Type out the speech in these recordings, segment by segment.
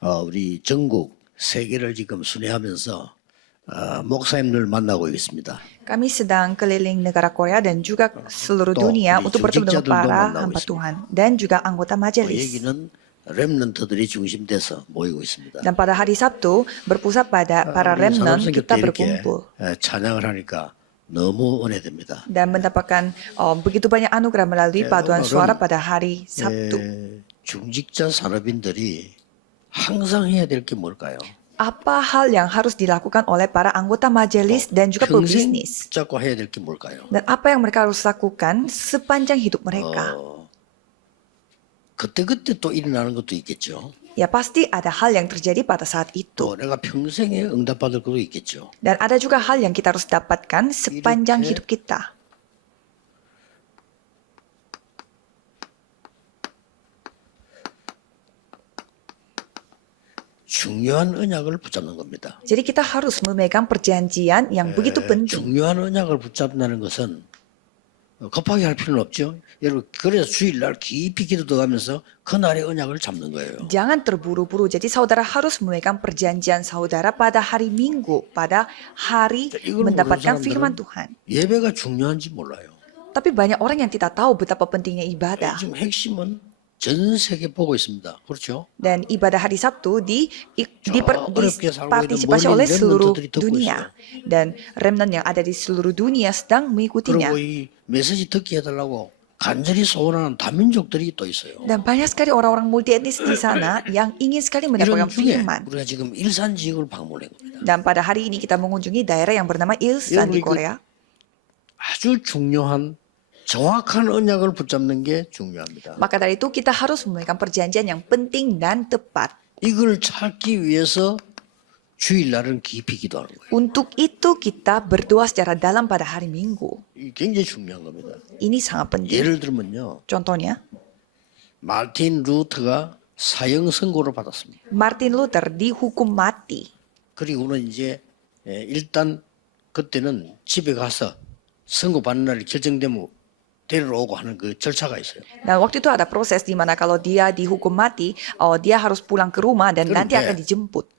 우리 전국 세계를 지금 순회하면서 목사님들 만나고 있습니다. Kami sedang keliling negara Korea dan juga seluruh 또 dunia 우리 untuk bertemu dengan 중직자들도 para 만나고 hamba 있습니다. Tuhan dan juga anggota 그 majelis. 얘기는 렘넌트들이 중심돼서 모이고 있습니다. Dan pada hari Sabtu berpusat pada para 우리 remnant 산업선교 kita 때 이렇게 berkumpul 찬양을 하니까 너무 은혜됩니다. dan mendapatkan begitu banyak anugerah melalui paduan 오늘은, suara pada hari Sabtu. 중직자 산업인들이 항상 해야 될 게 뭘까요? Apa hal yang harus dilakukan oleh para anggota majelis dan juga 평생 pebisnis? 붙잡고 해야 될 게 뭘까요? Dan apa yang mereka harus lakukan sepanjang hidup mereka? 그때그때 또 일어나는 것도 있겠죠. Ya pasti ada hal yang terjadi pada saat itu. 또 내가 평생에 응답받을 것도 있겠죠. Dan ada juga hal yang kita harus dapatkan sepanjang hidup kita. 중요한 언약을 붙잡는 겁니다. Jadi kita harus memegang perjanjian yang begitu penting. 중요한 언약을 붙잡는다는 것은 급하게 할 필요는 없죠. 여러분 그래서 주일날 깊이 기도 들어가면서 그날의 언약을 잡는 거예요. Jangan terburu-buru. Jadi saudara harus memegang perjanjian saudara pada hari Minggu, pada hari 이걸 모르는 mendapatkan 사람들은 firman Tuhan. 예배가 중요한지 몰라요. Tapi banyak orang yang tidak tahu betapa pentingnya ibadah. 지금 핵심은 전 세계 보고 있습니다. 그렇죠? Dan ibadah hari Sabtu 어렵게 살고 dipartisipasi 있는 oleh 멀리 seluruh remnant들이 듣고 dunia. Dan remnant yang ada di seluruh dunia sedang mengikutinya. 그리고 이 메시지 듣게 해달라고 간절히 소원하는 다민족들이 또 있어요. Dan banyak sekali orang-orang multi etnis di sana yang ingin sekali 이런 mendapatkan 중에 firman. 우리가 지금 일산 지역을 방문한 겁니다. Dan pada hari ini kita mengunjungi daerah yang bernama Ilsan di Korea. 아주 중요한 정확한 언약을 붙잡는 게 중요합니다. Maka dari itu kita harus memegang perjanjian yang penting dan tepat. 이걸 찾기 위해서 주일날은 깊이 기도하는 거예요. Untuk itu kita berdoa secara dalam pada hari Minggu. 이게 굉장히 중요한 겁니다. Ini sangat penting. 예를 들면요. Contohnya, 마틴 루터가 사형 선고를 받았습니다. Martin Luther dihukum mati. 그리고는 이제 일단 그때는 집에 가서 선고받는 날이 결정되면 데리러 오고 하는 그 절차가 있어요. Dan waktu itu ada proses di mana kalau dia dihukum mati, dia harus pulang ke rumah dan nanti akan dijemput.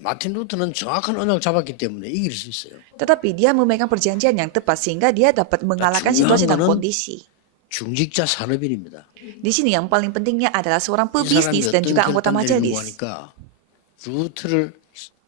마틴 루터는 정확한 언약을 잡았기 때문에 이길 수 있어요. Tetapi dia memegang perjanjian yang tepat sehingga dia dapat mengalahkan situasi dan kondisi. 중직자 산업인입니다. Di sini yang paling pentingnya adalah seorang 이 사람이 pebisnis dan 어떤 juga anggota 결단을 majelis. 요구하니까 루터를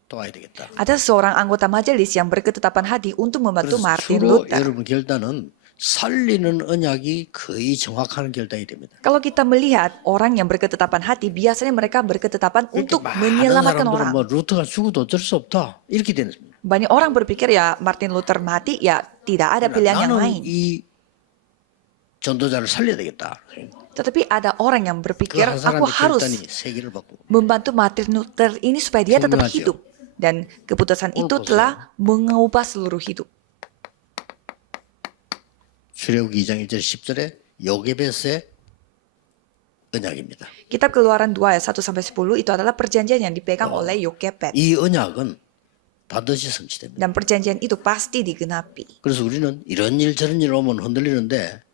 도와야 되겠다. Ada seorang anggota majelis yang berketetapan hati untuk membantu 그래서 Martin 주로 Luther. 여러분 결단은 살리는 언약이 거의 정확한 결단이 됩니다. Kalau kita melihat orang yang berketetapan hati, biasanya mereka berketetapan untuk menyelamatkan orang. 뭐 루터가 죽어도 어쩔 수 없다 이렇게 되는 겁니다. Banyak orang berpikir ya Martin Luther mati, ya tidak ada pilihan yang 나는 lain. 이 전도자를 살려야 되겠다. Tetapi ada orang yang 그 berpikir 한 aku 사람의 harus 결단이 세계를 바꾸고. membantu Martin Luther ini supaya dia tetap 중요하죠. hidup. Dan keputusan itu 보세요. telah mengubah seluruh hidup. 출애굽기 2장 1절 10절에 요게벳의 언약입니다. Kitab Keluaran 2 ayat 1-10 itu adalah perjanjian yang dipegang oleh Yokebed. 이 언약은 반드시 성취됩니다. Dan perjanjian itu pasti digenapi. 그래서 우리는 이런 일 저런 일 오면 흔들리는데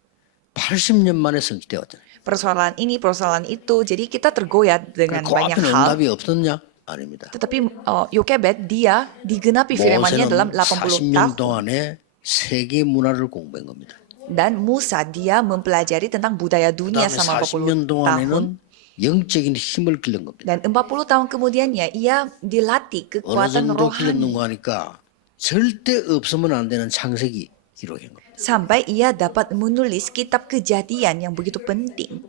80년 만에 성취되었잖아요. Persoalan ini, persoalan itu. Jadi kita tergoyah dengan 그 banyak 앞에는 hal. 응답이 없었냐? 아닙니다. Tetapi Yokebed dia digenapi firman-Nya dalam 80 40년 tahun. 동안에 세계 문화를 공부한 겁니다. Dan Musa dia mempelajari tentang budaya dunia 그다음에 selama 40년 40 tahun. 동안에는 영적인 힘을 기른 겁니다. Dan 40 tahun kemudiannya ia dilatih 어느 kekuatan 정도 길렀는 rohani. 거 하니까 절대 없으면 안 되는 창세기 기록한 겁니다. Sampai ia dapat menulis kitab kejadian yang begitu penting.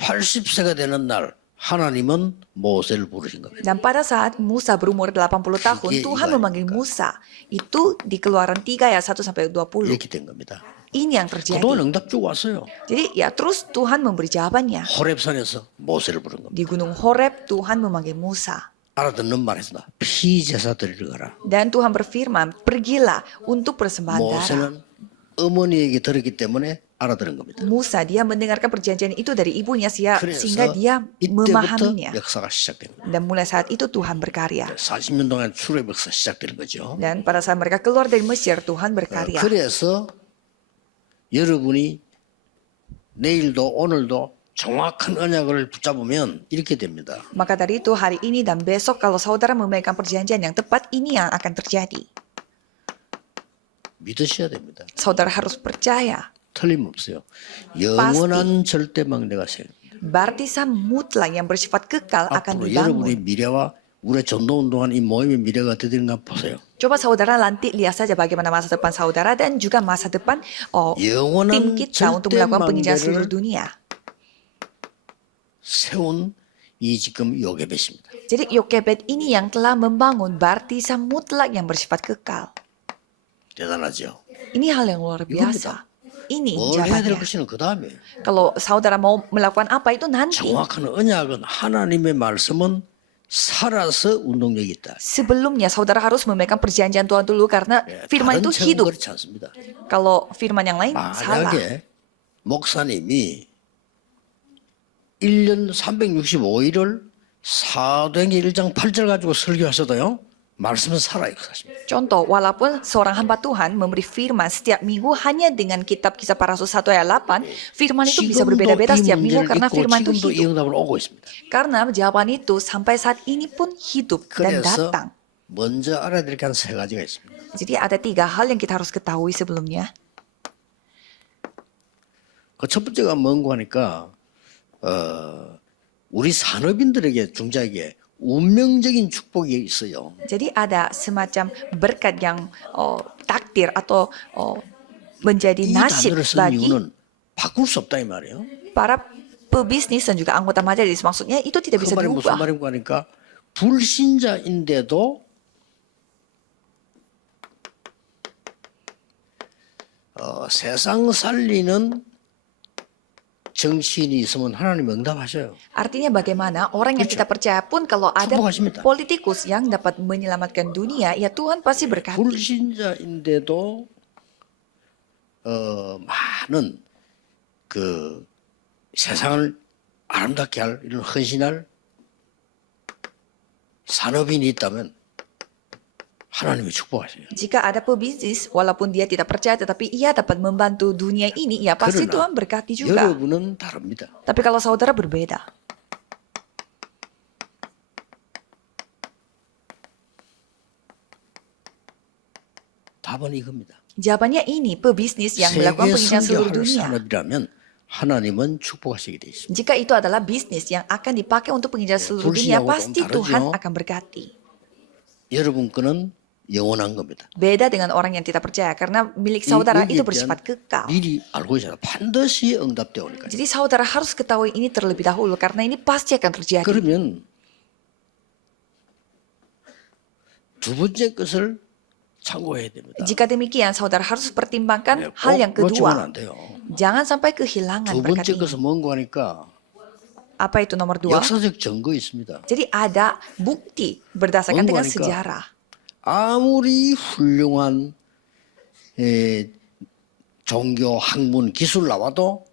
80세가 되는 날 하나님은 모세를 부르신 겁니다. Dan pada saat Musa berumur 80 tahun, 그게 Tuhan memanggil 이거니까. Musa. Itu di Keluaran 3 ayat 1-20. 이렇게 된 겁니다. Ini yang terjadi. 그동안 응답 주고 왔어요. Jadi ya terus Tuhan memberi jawabannya. 호렙산에서 모세를 부른 겁니다. Di Gunung Horeb Tuhan memanggil Musa. 알아듣는 말에서 피제사 드리러 가라. Dan Tuhan berfirman, pergilah untuk persembahan darah. 모세는 어머니에게 들었기 때문에 알아들은 겁니다. Musa dia mendengarkan perjanjian itu dari ibunya sehingga 그래서 dia 이때부터 memahaminya. 역사가 시작된 겁니다. Dan mulai saat itu Tuhan berkarya. 40년 동안 출애굽 역사 시작되는 거죠. Dan pada saat mereka keluar dari Mesir, Tuhan berkarya. 그래서 여러분이 내일도 오늘도 정확한 언약을 붙잡으면 이렇게 됩니다. Maka dari itu hari ini dan besok kalau saudara memegang perjanjian yang tepat, ini yang akan terjadi. 믿으셔야 됩니다. Saudara harus percaya. 틀림없어요. 영원한 절대 망대가 생깁니다. Baptisan mutlak yang bersifat kekal akan 앞으로 dibangun. 여러분의 미래와 우리 전도운동한 이 모임의 미래가 어떻게 되는가 보세요. Coba saudara nanti lihat saja bagaimana masa depan saudara dan juga masa depan tim 영원한 kita untuk 절대 melakukan penginjilan seluruh 망대를 dunia. 세운 이 지금 요괴벳입니다. Jadi Yokebed ini yang telah membangun baptisan mutlak yang bersifat kekal. 대단하죠. Ini hal yang luar biasa. Ini 뭘 해야 될 jawabannya. 것이는 그 다음에 Kalau saudara mau melakukan apa itu nanti. 정확한 언약은 하나님의 말씀은 살아서 운동력이 있다. Sebelumnya saudara harus memegang perjanjian Tuhan dulu karena firman 다른 itu 책은 hidup. 그렇지 않습니다. Kalau firman yang lain salah. 만약에 목사님이 1년 365일을 사도행전 1장 8절 가지고 설교하셔도요. 말씀은 살아요. 사실. Contoh, walaupun seorang hamba Tuhan memberi firman setiap minggu hanya dengan kitab kisah para rasul 1 ayat 8, firman itu bisa 지금도 berbeda-beda 이 setiap minggu 문제를 karena 잊고 firman itu 지금도 이 hidup. 응답을 오고 있습니다. Karena jawaban itu sampai saat ini pun hidup dan 그래서 datang. 먼저 알아야 될 게 한 세 가지가 있습니다. Jadi ada 3 hal yang kita harus ketahui sebelumnya. 그 첫 번째가 뭔고 하니까 우리 산업인들에게 중자에게 운명적인 축복이 있어요. Jadi ada semacam berkat yang takdir atau menjadi 이 nasib 단어를 쓴 bagi 이유는 바꿀 수 없다 이 말이에요. para pebisnis dan juga anggota majelis. Maksudnya itu tidak 그 bisa 말이 무슨 diubah. 말인가 하니까 불신자인데도 세상 살리는 정치인이 있으면 하나님 응답하셔요. Artinya bagaimana orang yang tidak percaya pun kalau ada 축복하십니다. politikus yang dapat menyelamatkan dunia, ya Tuhan pasti berkati. 불신자인데도 많은 그 세상을 아름답게 할 이런 헌신할 산업인이 있다면 하나님이 축복하세요. Jika ada pebisnis, walaupun dia tidak percaya, tetapi ia dapat membantu dunia ini, ya pasti 그러나 Tuhan berkati juga. 여러분은 다릅니다. Tapi kalau saudara berbeda. 답은 이겁니다. Jawabannya ini, pebisnis yang melakukan 세계 penginjilan seluruh 선교할 dunia. 산업이라면 하나님은 축복하시게 돼 있습니다. Jika itu adalah bisnis yang akan dipakai untuk penginjilan seluruh dunia, 불신하고 pasti 좀 Tuhan 다르죠? akan berkati. 여러분 거는 영원한 겁니다. Beda dengan orang yang tidak percaya, karena milik saudara itu bersifat kekal. 미리 알고 있잖아. 반드시 응답되어 오니까. Jadi saudara harus ketahui ini terlebih dahulu, karena ini pasti akan terjadi. 그러면 두 번째 것을 참고해야 됩니다. Jika demikian, saudara harus pertimbangkan hal yang 꼭 놓치면 kedua. 안 돼요. Jangan sampai kehilangan 두 berkat 번째 ini. 것은 뭔고 하니까 Apa itu nomor 2? 역사적 증거 있습니다. Jadi ada bukti berdasarkan dengan Menguatkan. sejarah. 아무리 훌륭한 종교, 학문, 기술 나와도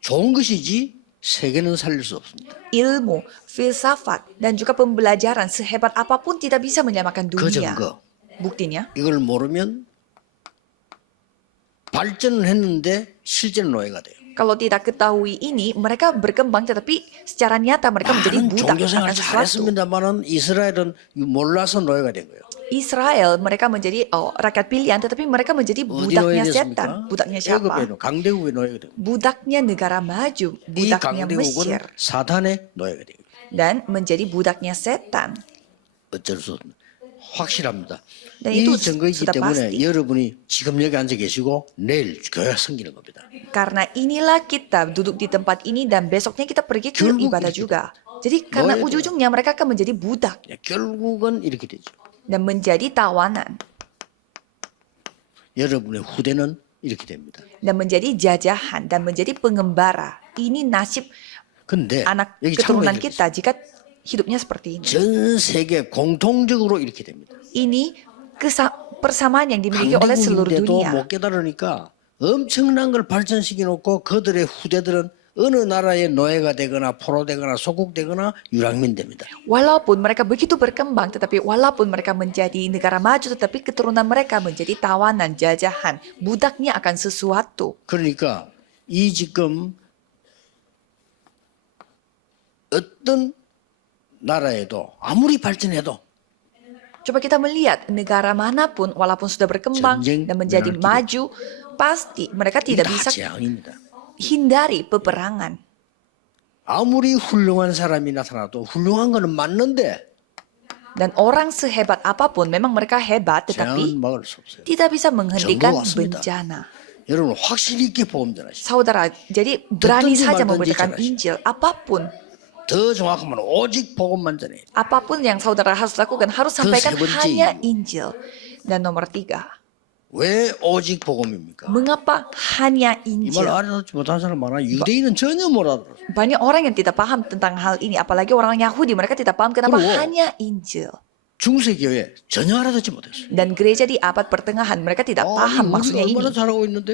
좋은 것이지 세계는 살릴 수 없습니다. Ilmu, filsafat, dan juga pembelajaran sehebat apapun tidak bisa menyamakan 그 dunia. 증거 Buktinya, 이걸 모르면 발전을 했는데 실제는 노예가 돼요. kalau tidak ketahui ini, mereka berkembang tetapi secara nyata mereka menjadi 많은 budak 종교생활 akan sesuatu. 잘했습니다만은 이스라엘은 몰라서 노예가 된 거예요. Israel mereka menjadi rakyat pilihan tetapi mereka menjadi 어디 budaknya 노예가 setan. 됐습니까? Budaknya siapa? 애굽의 강대국의 노예가 된 거예요. Budaknya negara maju, 이 budaknya 강대국은 Mesir, 사단의 노예가 된 거예요. dan menjadi budaknya setan. 어쩔 수 없습니다. 확실합니다. 네, 이 itu 증거이기 sudah 때문에 pasti. 여러분이 지금 여기 앉아 계시고 내일 교회가 생기는 겁니다. Karena inilah kita duduk di tempat ini dan besoknya kita pergi ke 결국 ibadah 이렇게 juga. Jadi karena 노예죠. ujung-ujungnya mereka akan menjadi budak 결국은 이렇게 되죠. dan menjadi tawanan 여러분의 후대는 이렇게 됩니다. dan menjadi jajahan dan menjadi pengembara. Ini nasib 근데 anak 여기 keturunan 참고해야 kita jika hidupnya seperti ini. 전 세계 공통적으로 이렇게 됩니다. Ini persamaan yang dimiliki oleh seluruh 강대국인데도 dunia. 못 깨달으니까 엄청난 걸 발전시켜 놓고 그들의 후대들은 어느 나라의 노예가 되거나 포로되거나 소국되거나 유랑민 됩니다. Walaupun mereka begitu berkembang, tetapi walaupun mereka menjadi negara maju, tetapi keturunan mereka menjadi tawanan, jajahan, budaknya akan sesuatu. 그러니까 이 지금 어떤 나라에도 아무리 발전해도 Coba kita melihat negara manapun walaupun sudah berkembang 전쟁 dan menjadi 면할 길이 maju, pasti mereka 이게 tidak 다 bisa 재앙입니다. hindari peperangan. 아무리 훌륭한 사람이 나타나도 훌륭한 거는 맞는데 Dan orang sehebat apapun memang mereka hebat 재앙은 tetapi 막을 수 없어요. tidak bisa menghentikan 정보 왔습니다. bencana. 여러분 확실히 있게 복음 전하시죠. Saudara, jadi berani 듣든지 saja 말든지 memberitakan 전하시죠. Injil apapun. 더 정확하면 오직 복음만 전해. Apapun yang saudara harus lakukan harus sampaikan 세 번째 hanya 이유. Injil. Dan nomor 3, 왜 오직 복음입니까? mengapa hanya 이 말 Injil? 알아듣지 못한 사람 많아. 유대인은 전혀 못 알아. Banyak orang yang tidak paham tentang hal ini, apalagi orang Yahudi, mereka tidak paham kenapa 그리고 hanya Injil. 중세교회 전혀 알아듣지 못했어요. Dan gereja di abad pertengahan, mereka tidak 우리가 paham maksudnya 얼마나 ini. 잘하고 있는데?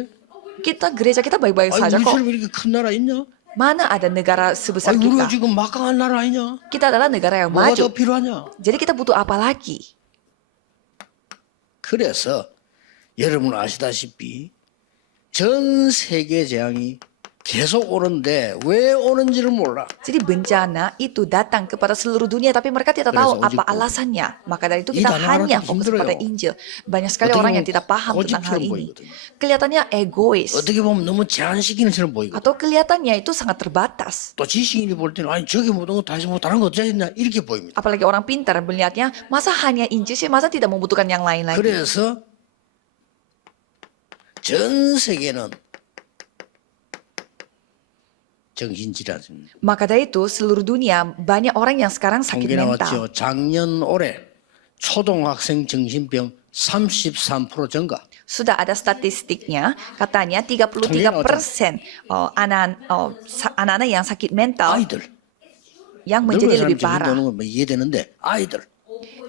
Gereja kita baik-baik 아니, saja kok. 우리처럼 이렇게 큰 나라 있냐? Mana ada negara sebesar 아니, 우리가 kita? 지금 막강한 나라 아니냐? Kita adalah negara yang 뭐가 더 maju. 필요하냐? Jadi kita butuh apa lagi? 그래서 여러분 아시다시피 전 세계 재앙이 계속 오는데 왜 오는지를 몰라. Jadi bencana itu datang kepada seluruh dunia tapi mereka tidak tahu 그래서 apa 오직 alasannya. Maka dari itu 이 kita 단어 hanya 알아듣기 fokus 힘들어요. pada Injil. Banyak sekali 어떻게 orang 보면 yang tidak paham tentang hal 고집처럼 ini. 보이거든요. Kelihatannya egois 어떻게 보면 너무 제한시키는 처럼 보이거든. atau kelihatannya itu sangat terbatas. 또 지식인이 볼 때는 아니 저게 못한 거 다시 못하는 거 어쩌겠냐 이렇게 보입니다. Apalagi orang pintar melihatnya, masa hanya Injil sih, masa tidak membutuhkan yang lain lagi. 그래서 전 세계는 정신질환입니다. Maka dari itu seluruh dunia banyak orang yang sekarang sakit 통계 mental. 나왔죠. 작년 올해 초등학생 정신병 33% 증가. Sudah ada statistiknya, katanya 33% anak-anak yang sakit mental 아이들. yang 늙은 menjadi 사람 lebih 정신 parah. 도는 건 뭐 이해되는데 아이들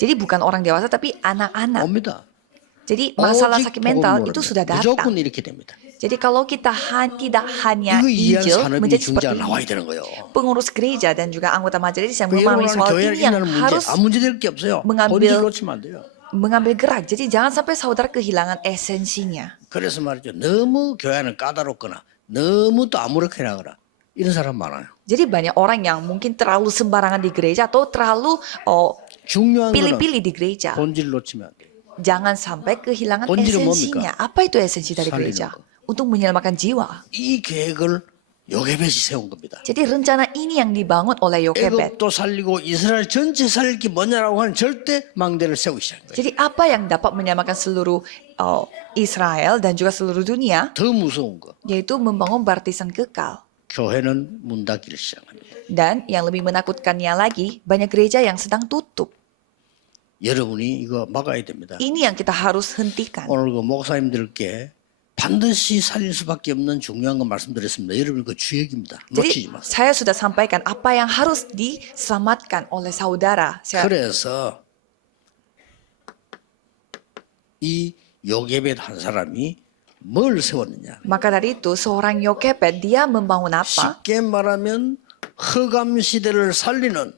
Jadi bukan orang dewasa tapi anak-anak. 옵니다. Jadi masalah 오직 sakit mental 복음으로 itu sudah 무조건 datang. 이렇게 됩니다. Jadi kalau kita tidak hanya 이거 이해한 Injil 산업이 menjadi 중재가 seperti 나와야 ini. 되는 거예요. Pengurus gereja dan juga anggota majelis yang 그 memahami 여러분은 soal 교회를 ini yang 일하는 문제, harus 아무 문제 될 게 없어요. mengambil- 본질 놓치면 안 돼요. mengambil gerak. Jadi jangan sampai saudara kehilangan esensinya. 그래서 말이죠. 너무 교회는 까다롭거나 너무 또 아무렇게나 하거나 이런 사람 많아요. Jadi banyak orang yang mungkin terlalu sembarangan di gereja atau terlalu 중요한 거는 pilih-pilih di gereja. 본질 놓치면 안 돼요. Jangan sampai kehilangan 본질은 esensinya. Apa itu esensi dari 살리는 gereja? 거. Untuk menyelamatkan jiwa. 이 계획을 요게벳이 세운 겁니다. Jadi rencana ini yang dibangun oleh Yokebed. 애굽도 살리고 이스라엘 전체 살릴 게 뭐냐라고 하는 절대 망대를 세우기 시작한 거예요. Jadi apa yang dapat menyelamatkan seluruh Israel dan juga seluruh dunia? 더 무서운 거. Yaitu membangun baptisan kekal. 교회는 문 닫기를 시작합니다. Dan yang lebih menakutkannya lagi, banyak gereja yang sedang tutup. 여러분이 이거 막아야 됩니다. Ini yang kita harus hentikan. 오늘 그 목사님들께 반드시 살릴 수밖에 없는 중요한 거 말씀드렸습니다. 여러분 그 주역입니다. 놓치지 Jadi 마세요. saya sudah sampaikan apa yang harus diselamatkan oleh saudara. 그래서 이 요게벳 한 사람이 뭘 세웠느냐? Maka dari itu seorang Yokebed dia membangun apa? 쉽게 말하면 흑암 시대를 살리는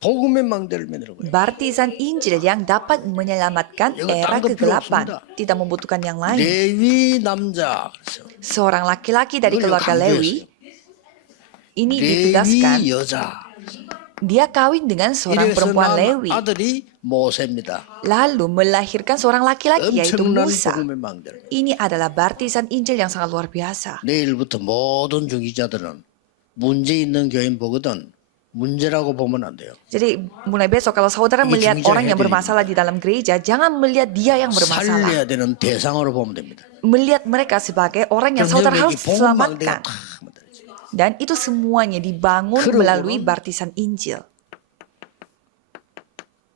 복음의 망대를 만드는 거예요. Baptisan Injil yang dapat menyelamatkan 이거 era 딴거 필요 kegelapan. 없습니다. Tidak membutuhkan yang lain. 레위 남자. 그래서 Seorang laki-laki dari 이걸 keluarga 강조했어요. Lewi ini ditegaskan 레위 여자. dia kawin dengan seorang 이래서 perempuan 난 Lewi. 아들이 모세입니다. Lalu melahirkan seorang laki-laki yaitu 엄청난 Musa. 복음의 망대를. Ini adalah baptisan Injil yang sangat luar biasa. 내일부터 모든 중기자들은 문제 있는 교인 보거든 문제라고 보면 안 돼요. Jadi mulai besok kalau saudara Ini melihat 중재해야 orang yang 돼요. bermasalah di dalam gereja, jangan melihat dia yang bermasalah. 살려야 되는 대상으로 보면 됩니다. Melihat mereka sebagai orang yang 그래서 saudara 여러분이 harus 복음 망대가 selamatkan. 탁 만들어져요. Dan itu semuanya dibangun 그러고는 melalui baptisan Injil.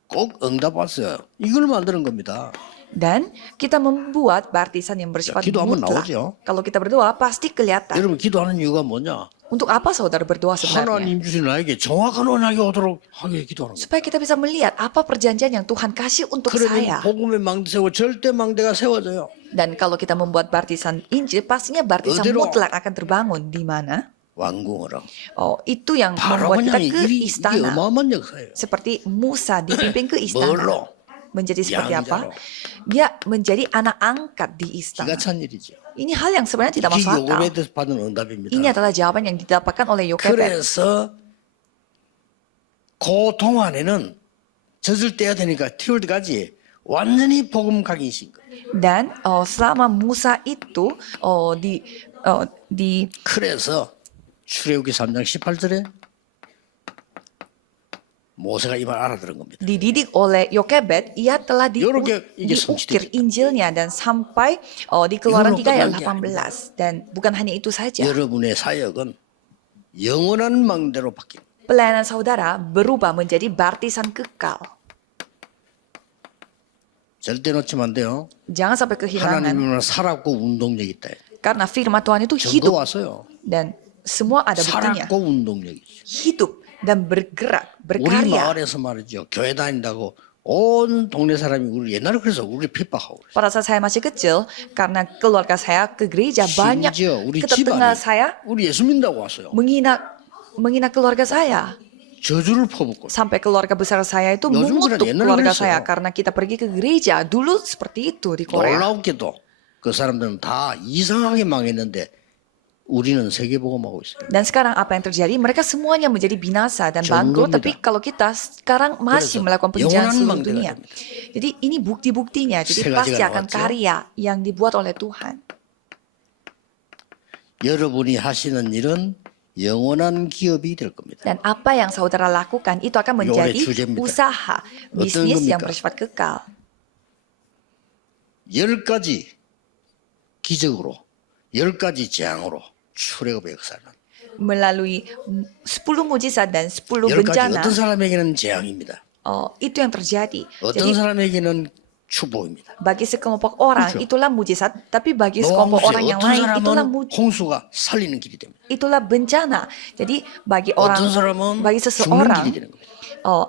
꼭 응답 왔어요. 이걸 만드는 겁니다. Dan kita membuat baptisan yang bersifat 기도하면 mutlak. 나오죠. Kalau kita berdoa pasti kelihatan. 여러분 기도하는 이유가 뭐냐? Untuk apa saudara berdoa sebenarnya? 하나님 주신 나에게 정확한 언약이 오도록 하게 기도하는 거예요. Supaya kita bisa melihat apa perjanjian yang Tuhan kasih untuk 그러면 saya. 복음의 망대 세워 절대 망대가 세워져요. Dan kalau kita membuat baptisan Injil, pastinya baptisan 어디로? mutlak akan terbangun. Di mana? 왕궁으로. Itu yang 바로 membuat kita 그냥 ke 이게 istana. 어마어마한 역사예요. Seperti Musa dipimpin ke istana. 뭘로? menjadi seperti apa? 양자로. Dia menjadi anak angkat di istana. 기가 찬 일이죠. Ini hal yang sebenarnya tidak 이게 masuk akal. 요겁에 대해서 받은 응답입니다. Ini adalah jawaban yang didapatkan oleh Yokebed. 그래서 그 동안에는 젖을 떼야 되니까 태울 때까지 완전히 복음 각인신 거예요. Dan selama Musa itu di 그래서 출애굽기 3장 18절에 모세가 이 말 알아들은 겁니다. dididik oleh Yokebed, ia telah 요렇게 이게 diukir 성취되죠. Injilnya dan sampai di Keluaran 이걸로 3 ayat 끝난 게 18. Dan bukan hanya itu saja. 여러분의 사역은 영원한 망대로 바뀝니다. Pelayanan saudara berubah menjadi baptisan kekal. 절대 놓치면 안 돼요. Jangan sampai kehilangan. 하나님은 살았고 운동력 있다. Karena firman Tuhan itu 증거 hidup 왔어요. dan semua ada buktinya. 살았고 운동력이죠. Hidup dan bergerak, 우리 berkarya. 마을에서 말이죠. 교회 다닌다고 온 동네 사람이 우리 옛날에 그래서 우리 핍박하고 그랬어요. Pada saat saya masih kecil, karena keluarga saya ke gereja, banyak 심지어 우리 tetangga 집안에 saya 우리 예수 믿는다고 왔어요. menghina keluarga saya. 저주를 퍼붓고 Sampai keluarga besar saya itu 요즘 mengutuk 그런 옛날에 keluarga 그랬어요. saya karena kita pergi ke gereja. Dulu seperti itu di Korea. 놀랍게도 그 사람들은 다 이상하게 망했는데 우리는 세계복음하고 있어요. Dan sekarang apa yang terjadi? Mereka semuanya menjadi binasa dan bangkrut. 정도입니다. Tapi kalau kita sekarang masih 그래서 melakukan penjajahan 영원한 seluruh 망대가 dunia. 됩니다. Jadi ini bukti-buktinya. Jadi 세 pasti 가지가 akan 나왔죠. karya yang dibuat oleh Tuhan. 여러분이 하시는 일은 영원한 기업이 될 겁니다. Dan apa yang saudara lakukan itu akan 이게 menjadi 올해 주제입니다. usaha, 어떤 bisnis yang 겁니까? bersifat kekal. 10가지 기적으로 10가지 재앙으로 출애굽의 역사는 Melalui 10 mujizat dan 10 10가지 bencana, 어떤 사람에게는 재앙입니다. itu yang terjadi. 어떤 Jadi 사람에게는 축복입니다. bagi sekelompok orang 그렇죠. itulah mujizat, tapi bagi sekelompok 노아무새 orang yang 어떤 lain itulah 사람은 홍수가 살리는 길이 됩니다. itulah bencana. Jadi bagi 어떤 orang, 사람은 bagi 죽는 seseorang, 길이 되는 겁니다.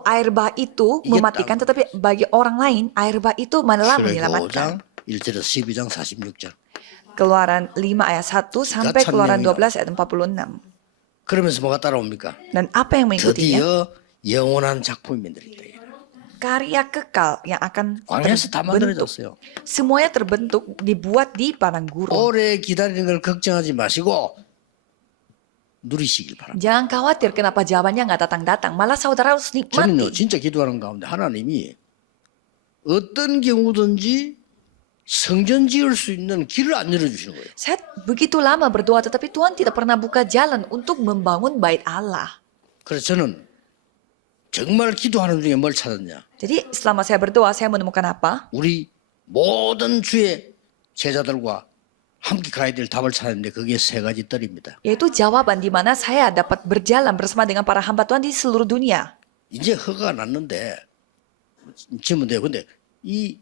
air bah itu 이게 mematikan, tetapi bagi orang lain air bah itu malah 출애굽 menyelamatkan. 5장 1절에서 12장 46절. Keluaran 5 ayat 1 sampai Keluaran 찬양이다. 12 ayat 46. 그러면서 뭐가 따라옵니까? Dan apa yang mengikutinya? 드디어 영원한 작품이 만들어졌다. Karya kekal yang akan 광야에서 다 terbentuk. 만들어졌어요. Semuanya terbentuk, dibuat di padang gurun. 오래 기다리는 걸 걱정하지 마시고 누리시길 바랍니다. Jangan khawatir kenapa jawabannya nggak datang-datang. Malah saudara harus 저는요 nikmati. 진짜 기도하는 가운데 하나님이 어떤 경우든지 성전 지을 수 있는 길을 안 열어주시는 거예요. Saya begitu lama berdoa, tetapi Tuhan tidak pernah buka jalan untuk membangun bait Allah. 그래서 저는 정말 기도하는 중에 뭘 찾았냐? Jadi selama saya berdoa, saya menemukan apa? 우리 모든 주의 제자들과 함께 가야 될 답을 찾았는데 그게 세 가지 뜰입니다. Yaitu jawaban di mana saya dapat berjalan bersama dengan para hamba Tuhan di seluruh dunia. 이제 허가가 났는데 지면 돼요. 근데 이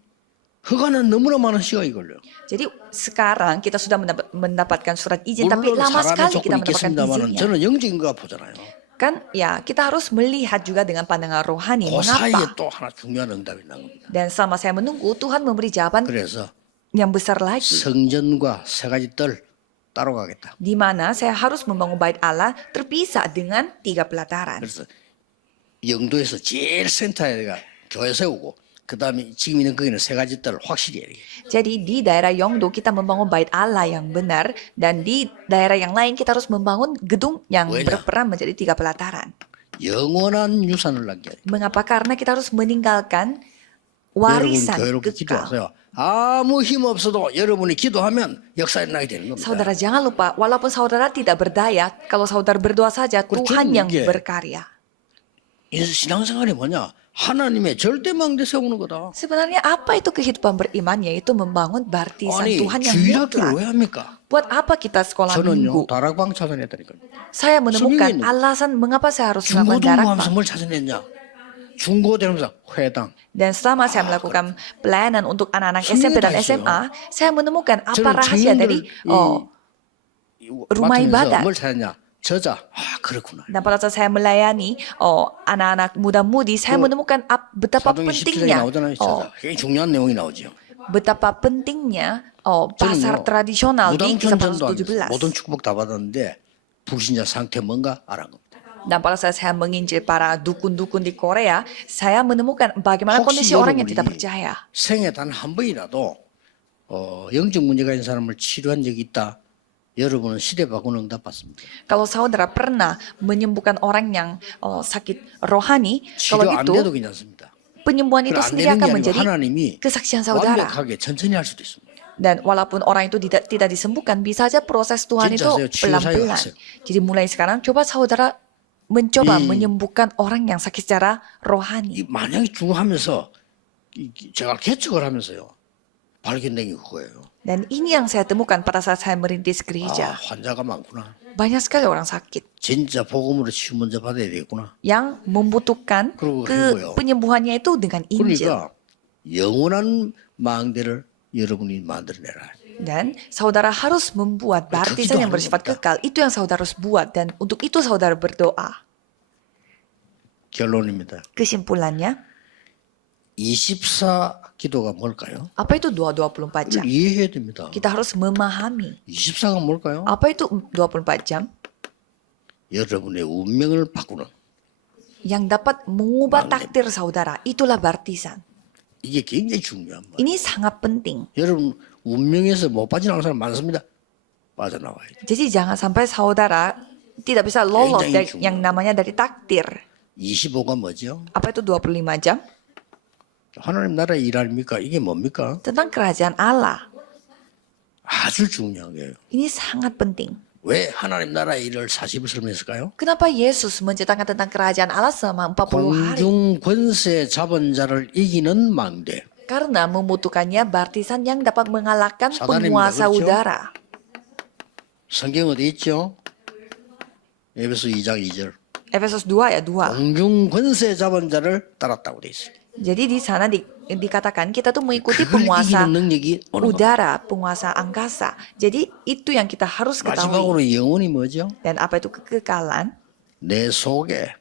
허가는 너무나 많은 시간이 걸려요. Jadi sekarang kita sudah mendapatkan surat izin, tapi 물론 lama 사람의 sekali kita 조건이 mendapatkan 있겠습니다만 izinnya. 저는 영적인 거 보잖아요. Kan ya kita harus melihat juga dengan pandangan rohani. 그 사이에 Mengapa? 또 하나 중요한 응답이 난 겁니다. Dan selama saya menunggu, Tuhan memberi jawaban 그래서 yang besar lagi. 성전과 세 가지 뜰 따로 가겠다. Di mana saya harus membangun bait Allah terpisah dengan 3 pelataran. 그래서 영도에서 제일 센터에가 교회 세우고 그 다음에 지금 있는 거기는 세 가지 뜰 확실히 해야 돼. Jadi di daerah Yongdo kita membangun bait Allah yang benar, dan di daerah yang lain kita harus membangun gedung yang 왜냐? berperan menjadi 3 pelataran. 영원한 유산을 남겨야 돼. Mengapa? Karena kita harus meninggalkan 여러분 warisan 교회롭게 kekal. 기도하세요. 아무 힘 없어도 여러분이 기도하면 역사에 나게 되는 겁니다. Saudara jangan lupa, walaupun saudara tidak berdaya, kalau saudara berdoa saja, 그렇죠, Tuhan yang 이게. berkarya. 이 신앙생활이 뭐냐? 하나님의 절대망대 세우는 거다. Sebenarnya apa itu kehidupan beriman? Yaitu membangun baptisan 아니 Tuhan yang 주일학교를 왜 mutlak. 합니까? Buat apa kita sekolah minggu? 저는요 다락방 찾아냈다니까요. Saya menemukan 성경에는 alasan mengapa saya harus melakukan 중고등부하면서 darakbang. 뭘 찾아냈냐? 중고되면서 회당. Dan selama saya melakukan pelayanan untuk anak-anak 성경에 SMP dan 다 있어요. SMA, saya menemukan apa 저는 rahasia dari rumah 맡으면서 ibadat. 뭘 찾았냐? 저자. 아 그렇구나. Dan pada saat saya melayani anak-anak muda-mudi, saya 그 menemukan betapa 사도행 17장에 pentingnya, 나오잖아요. 저자. 굉장히 중요한 내용이 나오죠. betapa pentingnya pasar 저는요, tradisional di kisah 무당천전도 17. 모든 축복 다 받았는데 불신자 상태 뭔가 알아간 겁니다. Dan pada saat saya menginjil para dukun-dukun di Korea, saya menemukan bagaimana kondisi 혹시 orang yang tidak 여러분이 percaya. 생애 단 한 번이라도 영적 문제가 있는 사람을 치료한 적이 있다. 여러분은 시대바꾸는 응답 받습니다. Kalau saudara pernah menyembuhkan orang yang sakit rohani, kalau 치료 안 gitu 돼도 괜찮습니다. penyembuhan itu 그럼 안 sendiri 되는 게 akan 아니고 menjadi 하나님이 kesaksian saudara. 완벽하게 천천히 할 수도 있습니다. Dan walaupun orang itu tidak disembuhkan, bisa saja proses Tuhan 진짜 itu 하세요. 치유 사역 pelan-pelan. 하세요. Jadi mulai sekarang coba saudara mencoba 이- menyembuhkan orang yang sakit secara rohani. 이 만약에 중하면서 제가 개척을 하면서요 발견된 게 그거예요. Dan ini yang saya temukan pada saat saya merintis 아, gereja. 환자가 많구나. Banyak sekali orang sakit 진짜 복음으로 치유 먼저 받아야 되겠구나. yang membutuhkan 그리고 ke 해보요. penyembuhannya itu dengan Injil. 그러니까 영원한 망대를 여러분이 만들어내라. Dan saudara harus membuat baptisan yang bersifat kekal. Itu yang saudara harus buat. Dan untuk itu saudara berdoa. 결론입니다. Kesimpulannya, 24 기도가 뭘까요? apa itu doa 24 jam? 이걸 이해해야 됩니다. Kita harus memahami. 24가 뭘까요? Apa itu 24 jam? 여러분의 운명을 바꾸는. Yang dapat mengubah takdir saudara. Itulah baptisan. 이게 굉장히 중요한 말. Ini sangat penting. 여러분 운명에서 못 빠져나가는 사람 많습니다. 빠져나와야 돼. Jadi jangan sampai saudara tidak bisa lolos 굉장히 dari 중요해요. yang namanya dari takdir. 25가 뭐죠? Apa itu 25 jam? 하나님 나라의 일 아닙니까? 이게 뭡니까? Tentang kerajaan Allah. 아주 중요한 거예요. Ini sangat penting. 왜 하나님 나라의 일을 40을 설명했을까요? Kenapa Yesus menceritakan tentang kerajaan Allah selama 40 hari? 공중 권세 잡은 자를 이기는 망대. Karena membutuhkannya baptisan yang dapat mengalahkan 사단입니다. penguasa 그렇죠? udara. 성경 어디 있죠? 에베소 2장 2절. Efesus 2 ayat 2. 공중 권세 잡은 자를 따랐다고 돼 있어요. Jadi di sana dikatakan kita tuh mengikuti 그걸 penguasa 이기는 능력이 어느 것? udara, penguasa angkasa. Jadi itu yang kita harus ketahui. 마지막으로 영혼이 뭐죠? Dan apa itu kekekalan? 내 속에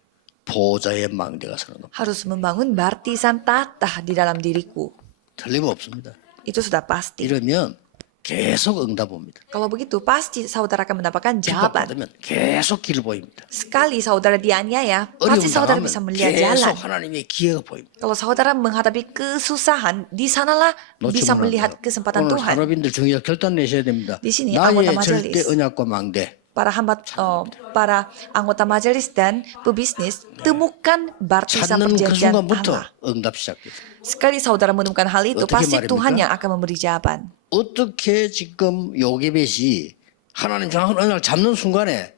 보좌의 망대가 서는 겁니다. Harus membangun baptisan tatah di dalam diriku. 틀림없습니다. Itu sudah pasti. 이러면 계속 응답 옵니다. Kalau begitu pasti saudara akan mendapatkan jawaban. 핍박받으면 계속 길 보입니다. Sekali saudara dianiaya, 어려움 pasti saudara 당하면 bisa melihat 계속 jalan. 하나님의 기회가 보입니다. Kalau saudara menghadapi kesusahan, di sanalah bisa 놓치면 안 melihat 돼요. kesempatan 오늘 Tuhan. 산업인들 중에서 결단 내셔야 됩니다. Di sini anggota 나의 majelis. 절대 언약과 망대. Para anggota majelis dan pebisnis, temukan baptisan 찾는 그 perjanjian 순간부터 Allah. 응답 시작돼요. Sekali saudara menemukan hal itu, 어떻게 pasti 말입니까? Tuhan yang akan memberi jawaban. 어떻게 지금 요게벳이 하나님 정한 언약을 잡는 순간에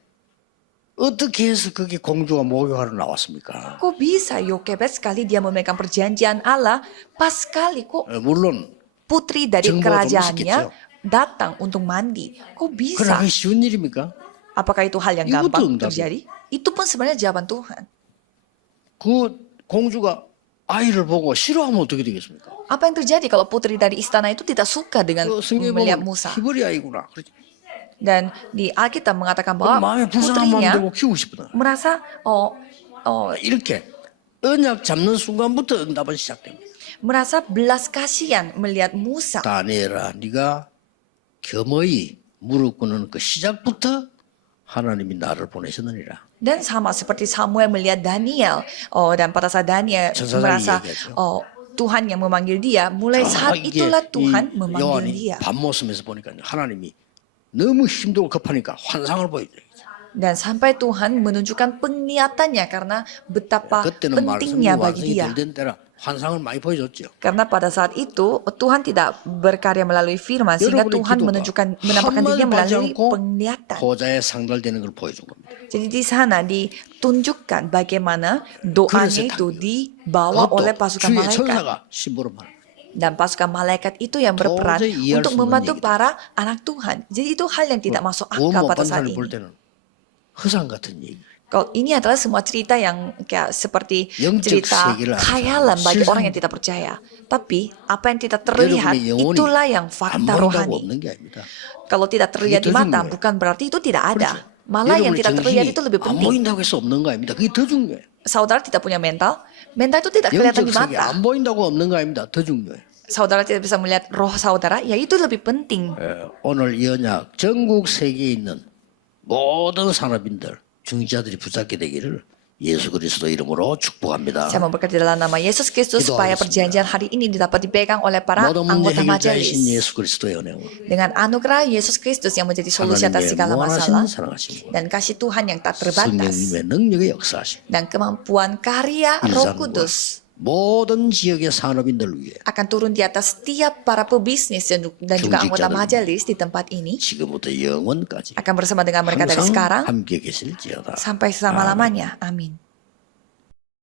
어떻게 해서 그게 공주가 목욕하러 나왔습니까? Kok bisa Yokebed sekali dia memegang perjanjian Allah, pas sekali kok 물론 putri dari 정보가 좀 kerajaannya 있었겠죠. datang untuk mandi. Kok bisa? 그러나 그게 쉬운 일입니까? Apakah itu hal yang Ibu gampang tuh, terjadi? Itu pun sebenarnya jawaban Tuhan. 그 공주가 아이를 보고 싫어하면 어떻게 되겠습니까? Apa yang terjadi kalau putri dari istana itu tidak suka dengan 그 성경에 melihat 보면 Musa? 히브리 아이구나. 그렇지. Dan di Alkitab mengatakan 그 bahwa 마음에 불쌍한 마음 putrinya 들고 키우고 싶다. merasa 이렇게 언약 잡는 순간부터 응답은 시작됩니다. merasa belas kasihan melihat Musa. 다니엘아, 네가 겸허히 무릎 꿇는 그 시작부터 하나님이 나를 보내셨느니라. Dan sama seperti Samuel melihat Daniel, dan pada saat Daniel 전사장이 merasa 얘기하죠. Tuhan yang memanggil dia, mulai saat 이게 itulah 이 Tuhan memanggil 요한이 dia. 밤모습에서 보니까 하나님이 너무 힘들고 급하니까 환상을 보여줘요. Dan sampai Tuhan menunjukkan penglihatannya karena betapa 그때는 pentingnya 말씀이 bagi 완성이 dia. 될 때라 환상을 많이 보여줬죠. Karena pada saat itu Tuhan tidak berkarya melalui firman sehingga 여러분의 Tuhan 기도가 menampakkan dirinya 한마디 melalui 않고 penglihatan. 보좌에 상달되는 걸 보여준 겁니다. Jadi di sana ditunjukkan bagaimana doanya itu dibawa oleh pasukan 주의 malaikat. 천사가 심부름하는 거예요. Dan pasukan malaikat itu yang berperan 도저히 이해할 untuk 수 없는 membantu 얘기다. para anak Tuhan. Jadi itu hal yang tidak masuk akal 구원 못 pada 받은 saat 사람을 볼 ini. 때는 허상 같은 얘기. Kalau ini adalah semua cerita yang kayak seperti 영적 cerita 세계를 khayalan bagi 실상- orang yang tidak percaya. Tapi apa yang tidak terlihat 여러분의 영혼이 itulah yang 안 fakta 보인다고 rohani. 없는 게 아닙니다. Kalau tidak terlihat 그게 di 더 mata 중요해요. bukan berarti itu tidak ada. 그렇죠. Malah yang 여러분의 tidak terlihat 정신이 itu lebih 안 penting. 보인다고 해서 없는 거 아닙니다. 그게 더 중요해요. Saudara tidak punya mental, mental itu tidak kelihatan 영적 di 세계 mata. 안 보인다고 없는 거 아닙니다. 더 중요해요. Saudara tidak bisa melihat roh saudara, ya itu lebih penting. 오늘 이 언약 전국 세계에 있는 모든 산업인들 중직자들이 붙잡게 되기를 예수 그리스도 이름으로 축복합니다. Saya memberkati dalam nama Yesus Kristus supaya perjanjian hari ini dapat dipegang oleh para 모든 문제 anggota 해결자이신 majelis. 예수 그리스도의 은혜와 Dengan anugerah Yesus Kristus yang menjadi solusi atas 하나님의 segala 무한하신 masalah 사랑하심과 dan kasih Tuhan yang tak terbatas 성령님의 능력의 역사하심 dan kemampuan karya Roh 일상과 Kudus 모든 지역의 산업인들 위해 akan turun di atas setiap para pebisnis dan juga anggota 중직자들 majelis di tempat ini 지금부터 영원까지 akan bersama dengan mereka dari 항상 sekarang 함께 계실지어다. sampai selama-lamanya. Amin.